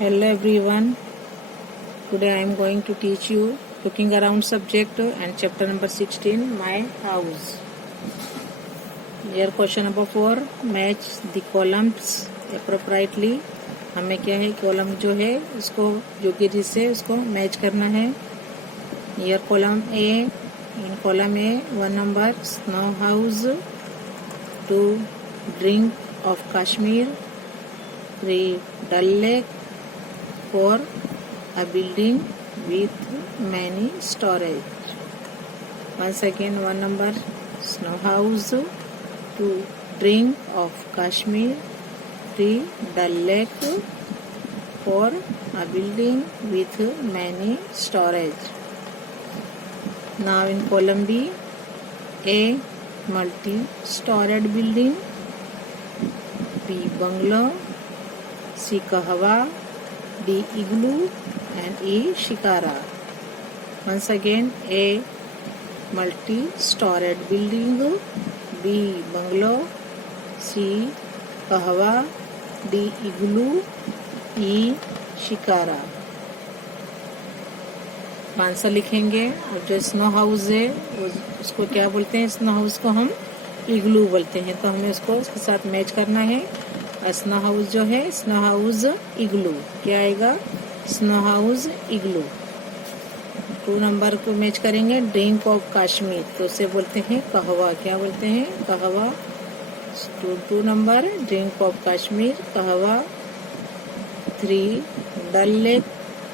Hello everyone. Today I am going to teach you looking around subject and chapter number 16, my house. Here question number 4, match the columns appropriately. हमें क्या है, column जो है उसको योग्य से उसको मैच करना है. Here column A, in column A 1 number snow house, 2 drink of Kashmir, 3 Dal Lake, 4 a building with many storage. Once again, 1 number snow house, 2 drink of Kashmir, 3 Dal Lake, 4 a building with many storage. Now in column B, A multi-storied building, B bungalow, C kahwa, D igloo and E shikara. Once again, A multi-storied building, B bungalow, C kahwa, D igloo, E shikara. Answer लिखेंगे. और जो snow house है उसको क्या बोलते हैं, snow house को हम इग्लू बोलते हैं, तो हमें उसको उसके साथ मैच करना है. स्नो हाउस जो है स्नो हाउस इग्लू, क्या आएगा, स्नो हाउस इग्लू. 2 नंबर को मैच करेंगे. ड्रिंक ऑफ कश्मीर, तो उसे बोलते हैं कहवा, क्या बोलते हैं, कहवा. 2 नंबर ड्रिंक ऑफ कश्मीर कहवा. 3 डल लेक,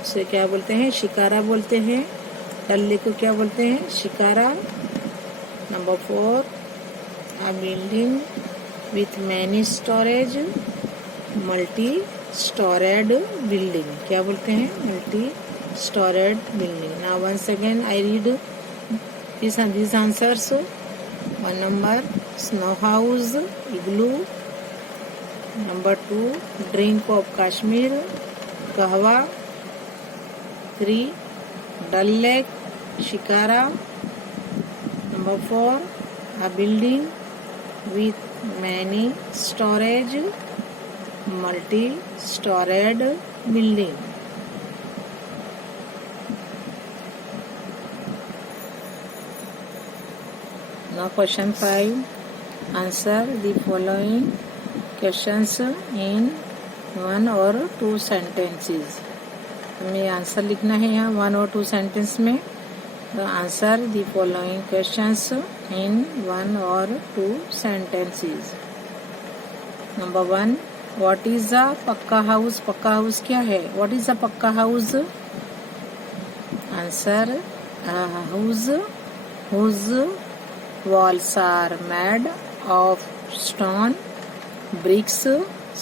उसे क्या बोलते हैं, शिकारा बोलते हैं. डल लेक को क्या बोलते हैं, shikara. Number 4 a building with many storage, multi-storied building, क्या बोलते हैं, multi-storied building. Now once again I read these answers. 1 number snow house igloo, number 2 drink of Kashmir kahwa, 3 Dal Lake shikara, number 4 a building with many storage, multi-storied building. Now question 5, answer the following questions in 1 or 2 sentences. हमें answer लिखना है यहाँ 1 और 2 sentence में. तो answer the following questions in 1 और 2 sentences. Number 1, what is a pucca house. पक्का house क्या है, what is a pucca house. Answer, a house whose walls are made of stone, bricks,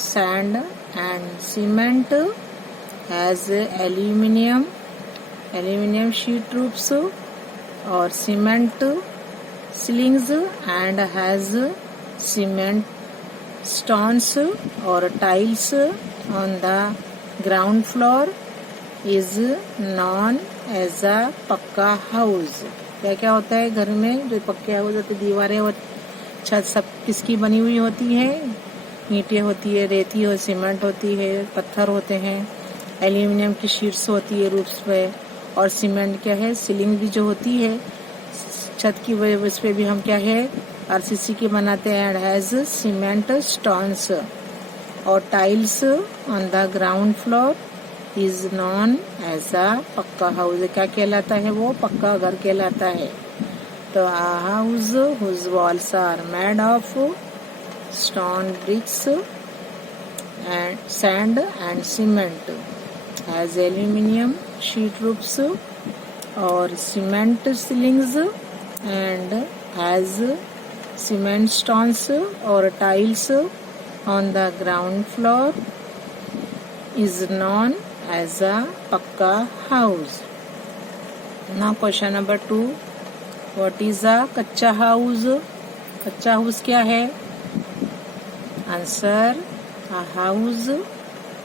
sand and cement, has aluminium sheet roofs or cement ceilings and has cement stones or tiles on the ground floor is known as a पक्का house. क्या क्या होता है घर में जो पक्के house होते, दीवारें और छत सब किसकी बनी हुई होती है, ईंटें होती है, रेती और सीमेंट होती है, पत्थर होते हैं, एल्यूमिनियम की शीट्स होती है रूफ्स पे, और सीमेंट क्या है, सीलिंग भी जो होती है छत की, उस पे भी हम क्या है आरसीसी की बनाते हैं. एंड हैज सीमेंट स्टोन्स और tiles on the ground floor is known as a pucca house. क्या कहलाता है, वो पक्का घर कहलाता है. तो a house whose walls are made of stone, bricks and sand and cement, has aluminium sheet roofs or cement ceilings and has cement stones or tiles on the ground floor is known as a pakka house. Now question number 2, what is a कच्चा house. कच्चा house क्या है. Answer, a house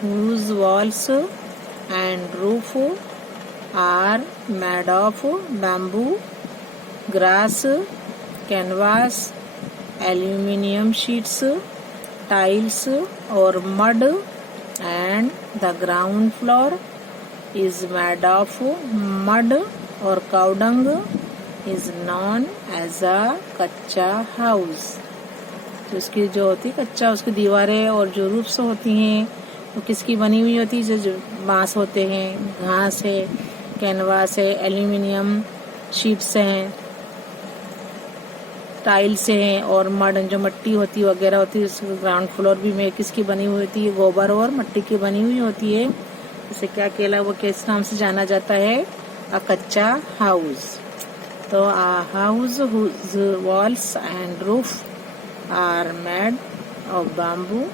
whose walls and roof are made of bamboo, grass, canvas, aluminium sheets, tiles or mud and the ground floor is made of mud or cow dung is known as a कच्चा house। तो उसकी जो होती है कच्चा, उसकी दीवारें और जो रूफ्स होती हैं वो किसकी बनी हुई होती है? जो बांस होते हैं, घास है, कैनवास है, एल्यूमिनियम शीट्स हैं, टाइल्स हैं और मड जो मिट्टी होती है वगैरह होती है। उसकी ग्राउंड फ्लोर भी में किसकी बनी हुई होती है? गोबर और मिट्टी की बनी हुई होती है। इसे क्या कहला वो किस नाम से जाना जाता है? अ कच्चा हाउस। तो a house whose walls and roof are made of bamboo,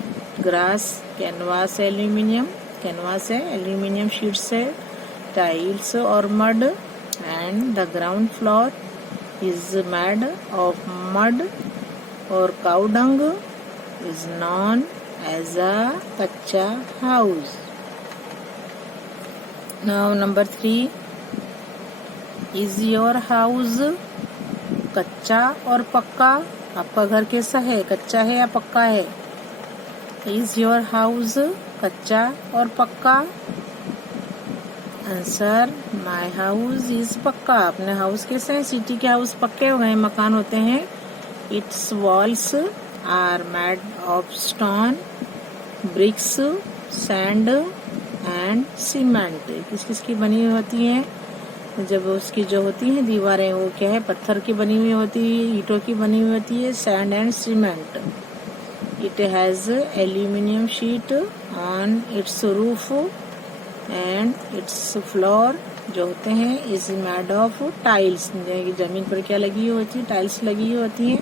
grass, canvas, aluminium, canvas है, एल्यूमिनियम शीट्स है, टाइल्स और mud, and the ground floor is made of mud or cow dung is known as a kacha house। Now number 3, is your house कच्चा और पक्का? आपका घर कैसा है, कच्चा है या पक्का है? Is your house कच्चा और पक्का? आंसर, माई हाउस इज पक्का। अपने हाउस कैसे हैं? सिटी के हाउस पक्के हो गए, मकान होते हैं। Its walls are made of stone, bricks, sand and cement. किस किस की बनी हुई होती हैं? जब उसकी जो होती हैं दीवारें वो क्या है? पत्थर की बनी हुई होती है, ईंटों की बनी हुई होती है, sand and cement. It has aluminium sheet on its roof and it's floor जो होते हैं इज मेड ऑफ टाइल्स। जमीन पर क्या लगी हुई होती है? टाइल्स लगी हुई होती है।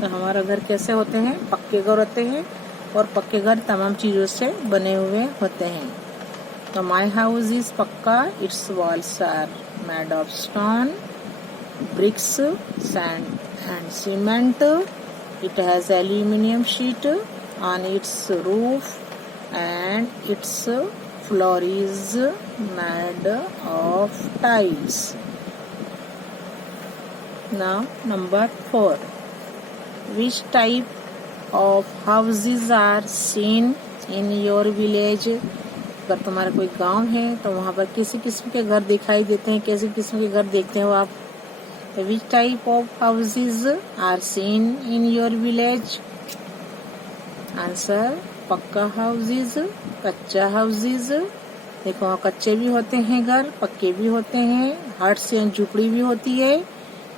तो हमारा घर कैसे होते हैं? पक्के घर होते हैं और पक्के घर तमाम चीजों से बने हुए होते हैं। तो my house is pucca, its walls are made of stone, bricks, sand and cement. It has aluminium sheet on its roof and its floor is made of tiles। Now number 4, which type of houses are seen in your village? अगर तुम्हारा कोई गांव है तो वहाँ पर किसी किस्म के घर दिखाई देते हैं, कैसे किस्म के घर देखते हो आप? Which type of houses are seen in your village? Answer, पक्का हाउसेज, कच्चा हाउसेज। देखो कच्चे भी होते हैं घर, पक्के भी होते हैं, हट्स या झुपड़ी भी होती है,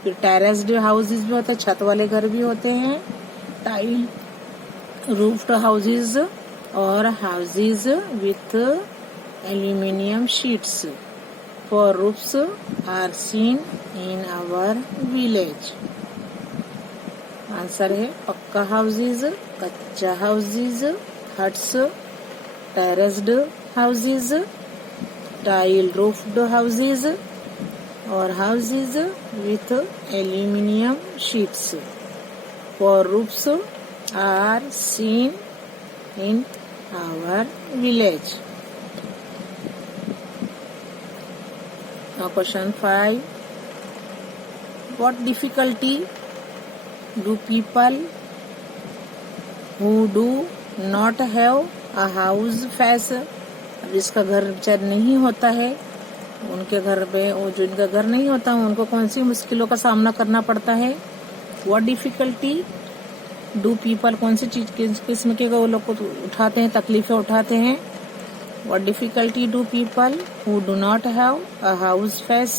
फिर टेरेस्ड हाउसेज भी होते हैं, छत वाले घर भी होते हैं, टाइल रूफ्ड हाउसेज और houses with aluminium sheets for roofs are seen in our village. Answer है pucca houses, kutcha houses, huts, terraced houses, tile roofed houses और houses with aluminium sheets for roofs are seen in our village. Now question 5, what difficulty do people who do not have a house face? अब जिसका घर बेचारा नहीं होता है, उनके घर पे वो जो इनका घर नहीं होता उनको कौन सी मुश्किलों का सामना करना पड़ता है? What difficulty do people, कौन सी चीज किस किस्म के वो लोग को उठाते हैं, तकलीफें उठाते हैं? What difficulty do people who do not have a house face?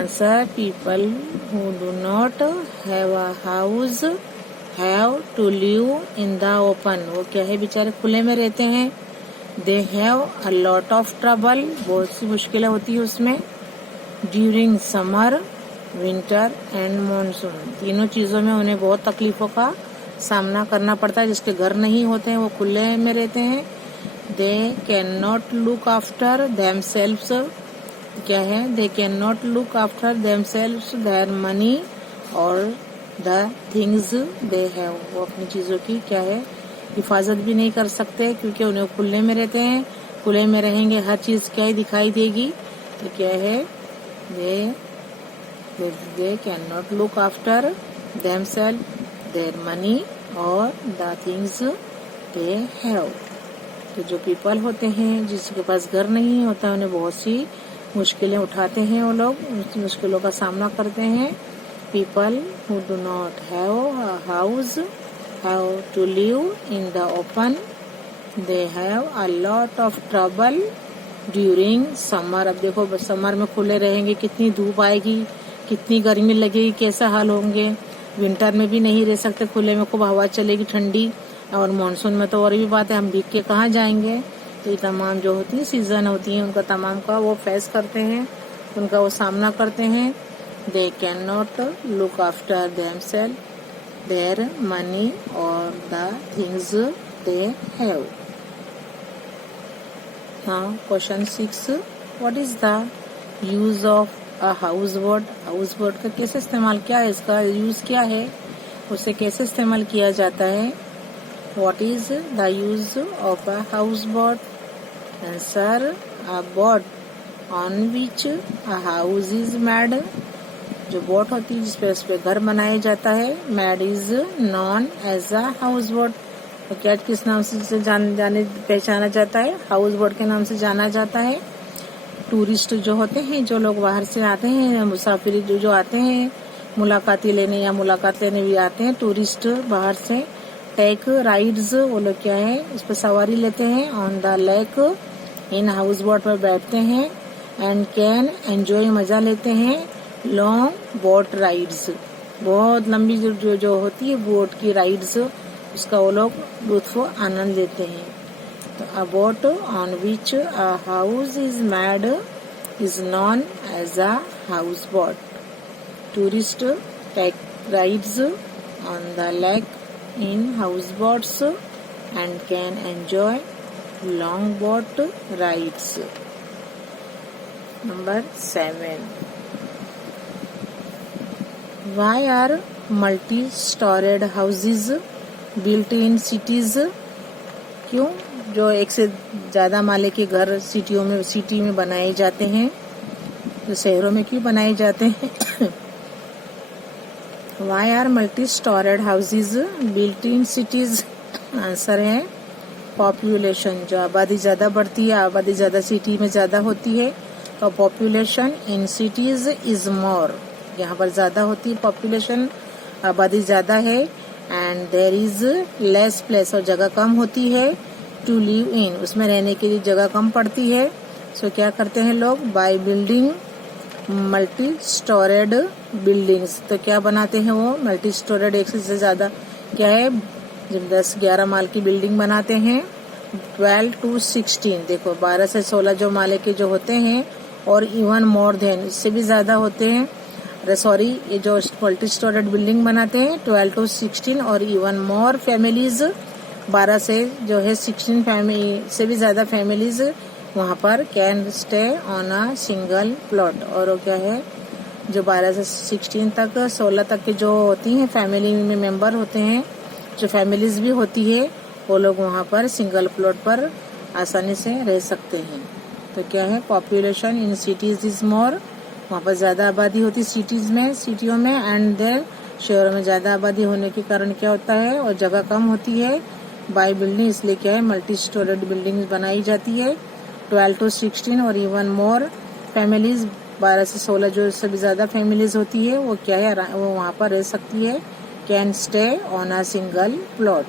Answer, people who do not have a house have to live in the open। वो क्या है, बेचारे खुले में रहते हैं। They have a lot of trouble, बहुत सी मुश्किलें होती है उसमें। During summer, winter and monsoon, तीनों चीजों में उन्हें बहुत तकलीफों का सामना करना पड़ता है। जिसके घर नहीं होते हैं वो खुले में रहते हैं। They cannot look after themselves, क्या है, they cannot look after themselves, their money और the things they have, वो अपनी चीजों की क्या है हिफाजत भी नहीं कर सकते क्योंकि उन्हें खुले में रहते हैं। खुले में रहेंगे हर चीज क्या ही दिखाई देगी, तो क्या है, they cannot look after themselves, their money or the things they have. तो जो पीपल होते हैं जिसके पास घर नहीं होता उन्हें बहुत सी मुश्किलें उठाते हैं, वो लोग उस मुश्किलों का सामना करते हैं। People who do not have a house have to live in the open. They have a lot of trouble during summer. अब देखो समर में खुले रहेंगे, कितनी धूप आएगी, कितनी गर्मी लगेगी, कैसा हाल होंगे। विंटर में भी नहीं रह सकते खुले में, खूब हवा चलेगी ठंडी, और मानसून में तो और भी बात है, हम भीग के कहाँ जाएंगे। तो ये तमाम जो होती है सीजन होती है उनका तमाम का वो फेस करते हैं, उनका वो सामना करते हैं। They can not look after themselves, their money और the things they have. Now question 6, what is the use of a house boat. House boat का कैसे इस्तेमाल, क्या है इसका यूज, क्या है, उसे कैसे इस्तेमाल किया जाता है। What is the use of a houseboat? Answer, a boat on which a house is made. जो बोट होती है जिसपे उस पे घर बनाया जाता है, made is known as a houseboat। तो क्या किस नाम से जाने पहचाना जाता है, हाउस बोट के नाम से जाना जाता है। टूरिस्ट जो होते हैं, जो लोग बाहर से आते हैं, मुसाफिर जो आते हैं मुलाकाती लेने या मुलाकात लेने भी आते हैं टूरिस्ट बाहर से। टेक राइड्स, वो लोग क्या है उस पर सवारी लेते हैं। On the lake, in house boat पर बैठते हैं। एंड कैन एंजॉय, मजा लेते हैं। लॉन्ग बोट राइड्स, बहुत लंबी जो होती है बोट की राइड्स, उसका वो लोग लुत्फ आनंद लेते हैं। तो a boat on which a house is made is known as a house boat. Tourist take rides on the lake in houseboats and can enjoy long boat rides. Number 7, why are multi-storied houses built in cities? क्यों जो एक से ज्यादा माले के घर city में बनाए जाते हैं, जो शहरों में क्यों बनाए जाते हैं। Why are multi-storied houses built in cities? Answer है पॉपुलेशन। जो आबादी ज्यादा बढ़ती है, आबादी ज्यादा सिटी में ज्यादा होती है, तो population in cities is more. यहाँ पर ज्यादा होती है पॉपुलेशन, आबादी ज्यादा है। And there is less place, और जगह कम होती है। टू लिव इन, उसमें रहने के लिए जगह कम पड़ती है। सो क्या करते हैं लोग, by building multi storeyed buildings. तो क्या बनाते हैं वो मल्टी स्टोरेड, एक से ज्यादा क्या है, जब 10-11 माल की बिल्डिंग बनाते हैं। 12 to 16, देखो 12 से 16 जो माले के जो होते हैं, और इवन मोर देन, इससे भी ज्यादा होते हैं। अरे सॉरी, ये जो मल्टी स्टोरेड बिल्डिंग बनाते हैं 12 to 16 और इवन मोर फैमिलीज, 12 से जो है 16 फैमिली से भी ज्यादा फैमिलीज वहाँ पर can stay on a single plot. और वो क्या है, जो 12 से 16 तक 16 तक के जो होती हैं फैमिली में मेंबर होते हैं, जो फैमिलीज भी होती है, वो लोग वहाँ पर सिंगल प्लॉट पर आसानी से रह सकते हैं। तो क्या है, पॉपुलेशन इन सिटीज इज मोर, वहाँ पर ज्यादा आबादी होती है सिटीज में, सिटियों में। एंड देयर, शहरों में ज्यादा आबादी होने के कारण क्या होता है, और जगह कम होती है। बाय बिल्डिंग, इसलिए क्या है मल्टी स्टोरेड बिल्डिंग बनाई जाती है। 12 to 16 और इवन मोर फैमिलीज, 12 से 16 जो सबसे ज्यादा फैमिलीज होती है, वो क्या है, वो वहाँ पर रह सकती है। Can stay on a single plot.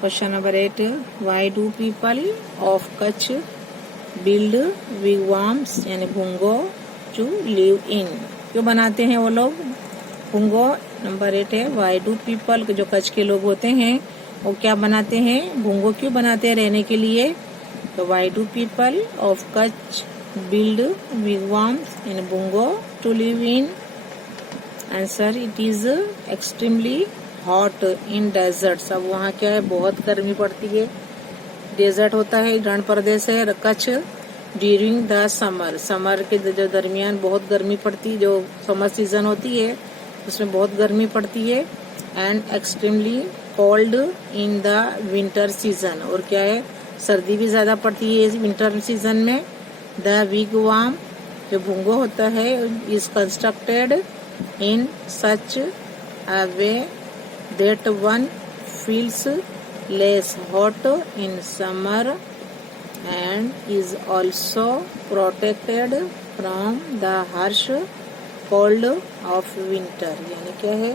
Question number 8, why do people of Kutch build wigwams यानी भुंगो टू लिव इन। क्यों बनाते हैं वो लोग भुंगो। नंबर 8 है, व्हाई डू पीपल, जो कच्छ के लोग होते हैं वो क्या बनाते हैं, भुंगो क्यों बनाते हैं रहने के लिए। तो why do people of Kutch build wigwams in bhungo to live in. Answer, it is extremely hot in deserts. अब वहाँ क्या है, बहुत गर्मी पड़ती है, डेजर्ट होता है, रण प्रदेश है Kutch. During the summer, summer के जो दरमियान बहुत गर्मी पड़ती, जो समर सीजन होती है उसमें बहुत गर्मी पड़ती है। And extremely cold in the winter season, और क्या है, सर्दी भी ज्यादा पड़ती है इस विंटर सीजन में। द विगवाम, जो भुंगो होता है, is constructed in such a way that one feels less hot in summer and is also protected from the harsh cold of winter। यानी क्या है,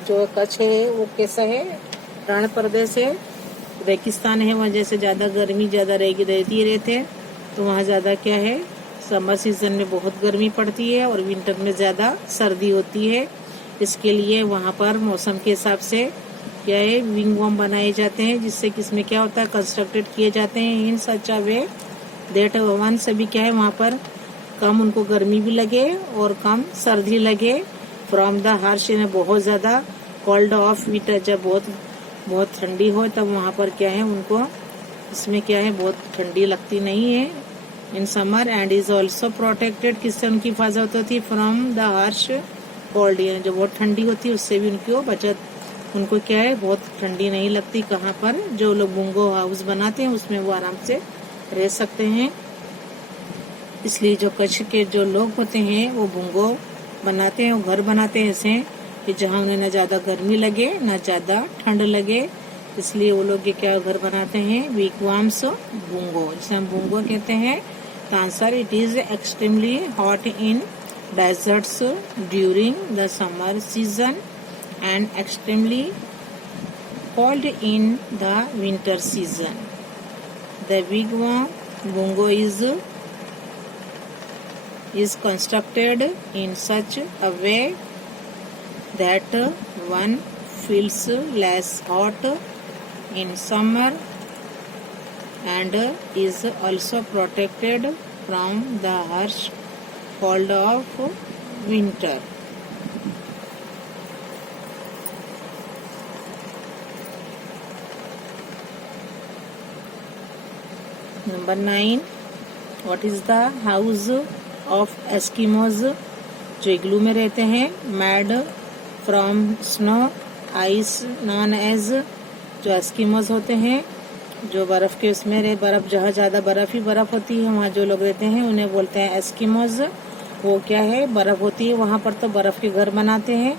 जो कच्छ है वो कैसा है, रण प्रदेश है, रेगिस्तान है, वहाँ जैसे ज़्यादा गर्मी ज़्यादा रहती रहते, तो वहाँ ज़्यादा क्या है, समर सीजन में बहुत गर्मी पड़ती है और विंटर में ज़्यादा सर्दी होती है। इसके लिए वहाँ पर मौसम के हिसाब से क्या है, विंग वॉर्म बनाए जाते हैं, जिससे किसमें क्या होता है, कंस्ट्रक्टेड किए जाते हैं इन सच अ वे दैट वन से भी क्या है, वहाँ पर कम उनको गर्मी भी लगे और कम सर्दी लगे। फ्रॉम द हार्श, बहुत ज़्यादा कोल्ड ऑफ विंटर, जब बहुत ठंडी हो तब वहाँ पर क्या है, उनको इसमें क्या है, बहुत ठंडी लगती नहीं है in summer. And is also protected, किससे उनकी हिफाजत होती है, फ्रॉम द हार्श कोल्ड, जो बहुत ठंडी होती है उससे भी उनकी बचत, उनको क्या है, बहुत ठंडी नहीं लगती। कहाँ पर जो लोग बुंगो हाउस बनाते हैं उसमें वो आराम से रह सकते हैं। इसलिए जो कच्छ के जो लोग होते हैं वो बुंगो बनाते हैं, वो घर बनाते हैं ऐसे कि जहाँ उन्हें न ज्यादा गर्मी लगे न ज्यादा ठंड लगे, इसलिए वो लोग ये क्या घर बनाते हैं, विगवाम्स बुंगो, जिसे हम बुंगो कहते हैं। तो answer, it is extremely hot in desserts during the summer season and extremely cold in the winter season. The wigwam bungo is constructed in such a way that one feels less hot in summer and is also protected from the harsh cold of winter. Number 9, what is the house of Eskimos, जो इग्लू में रहते हैं, made from snow ice known as, जो Eskimos होते हैं जो बर्फ के उसमें रहे, बर्फ जहाँ ज्यादा बर्फ ही बर्फ होती है वहाँ जो लोग रहते हैं उन्हें बोलते हैं एस्किमोज। वो क्या है, बर्फ होती है वहाँ पर, तो बर्फ के घर बनाते हैं,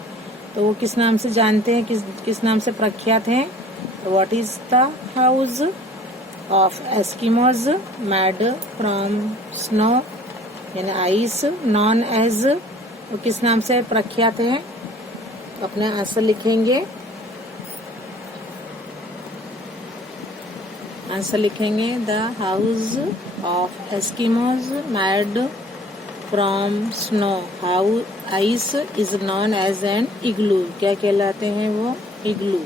तो वो किस नाम से जानते हैं, किस नाम से प्रख्यात हैं। What is the house of Eskimos made from snow यानी आइस known as, वो किस नाम से प्रख्यात है, अपने आंसर लिखेंगे, the house of Eskimos made from snow ice is known as an igloo, क्या कहलाते हैं वो, इग्लू।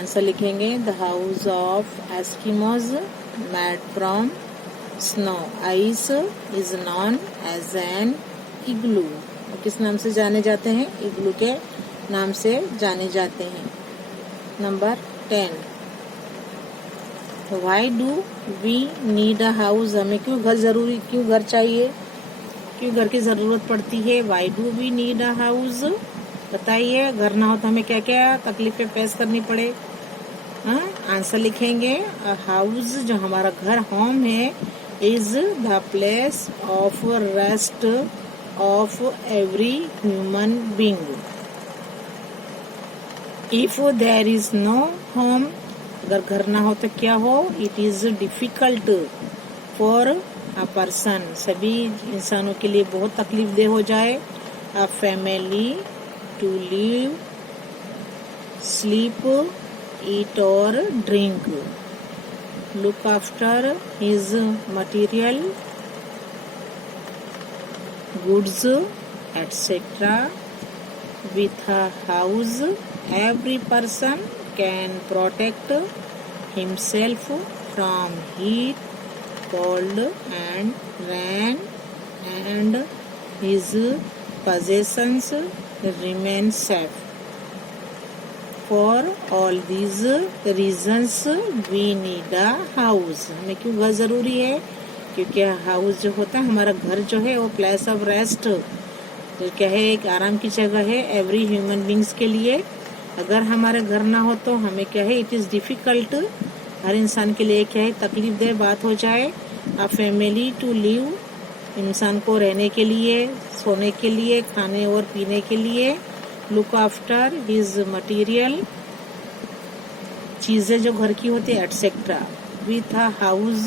आंसर लिखेंगे, the house of Eskimos made from snow ice is known as an igloo, किस नाम से जाने जाते हैं, इग्लू के नाम से जाने जाते हैं। Number 10, why do we need a house, हमें क्यों घर चाहिए, क्यों घर की जरूरत पड़ती है। Why do we need a house, बताइए, घर ना हो तो हमें क्या क्या तकलीफें फेस करनी पड़े। आंसर लिखेंगे, हाउस जो हमारा घर होम है, is the place of rest of every human being. If there is no home, अगर घर ना हो तो क्या हो, it is difficult for a person, सभी इंसानों के लिए बहुत तकलीफ दे हो जाए, a family to live, sleep, eat or drink, look after his material goods, etc. With a house, every person can protect himself from heat, cold and rain, and his possessions remain safe. For all these reasons we need a house, हमें क्यों घर जरूरी है, क्योंकि house जो होता है, हमारा घर जो है वो प्लेस ऑफ रेस्ट, जो क्या है, एक आराम की जगह है एवरी ह्यूमन बींग्स के लिए। अगर हमारा घर ना हो तो हमें क्या है, इट इज डिफिकल्ट, हर इंसान के लिए क्या है, तकलीफ दे बात हो जाए। अ फैमिली टू लिव, इंसान को रहने के लिए, सोने के लिए, खाने और पीने के लिए, लुक आफ्टर हिज मटीरियल, चीजें जो घर की होती है, एटसेट्रा। विथ अ हाउस,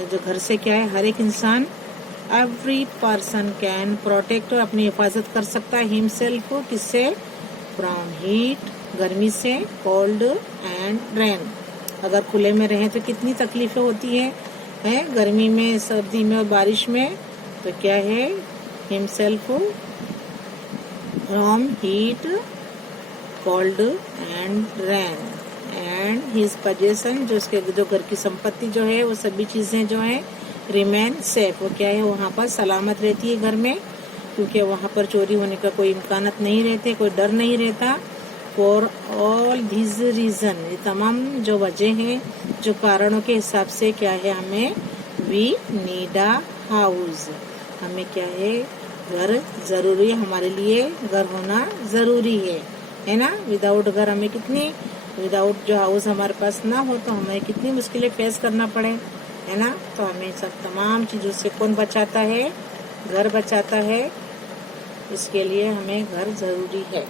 जो घर से क्या है, हर एक इंसान, एवरी पर्सन कैन प्रोटेक्ट, अपनी हिफाजत कर सकता है, हिमसेल्फ, किससे, फ्रॉम हीट, गर्मी से, कोल्ड एंड रेन। अगर खुले में रहे तो कितनी तकलीफें होती है गर्मी में, सर्दी में और बारिश में। तो क्या है, himself from heat, cold and rain, and his possession, जो उसके जो घर की संपत्ति जो है, वो सभी चीजें जो है, रिमेन सेफ, वो क्या है, वहाँ पर सलामत रहती है घर में, क्योंकि वहाँ पर चोरी होने का कोई इम्कानात नहीं रहते, कोई डर नहीं रहता। फॉर ऑल दिस रीजन, ये तमाम जो वजह हैं, जो कारणों के हिसाब से क्या है, हमें वी नीड अ हाउस, हमें क्या है, घर जरूरी है, हमारे लिए घर होना जरूरी है ना। विदाउट घर हमें कितनी, विदाउट जो हाउस हमारे पास ना हो तो हमें कितनी मुश्किलें फेस करना पड़े, है ना। तो हमें सब तमाम चीजों से कौन बचाता है, घर बचाता है, इसके लिए हमें घर जरूरी है।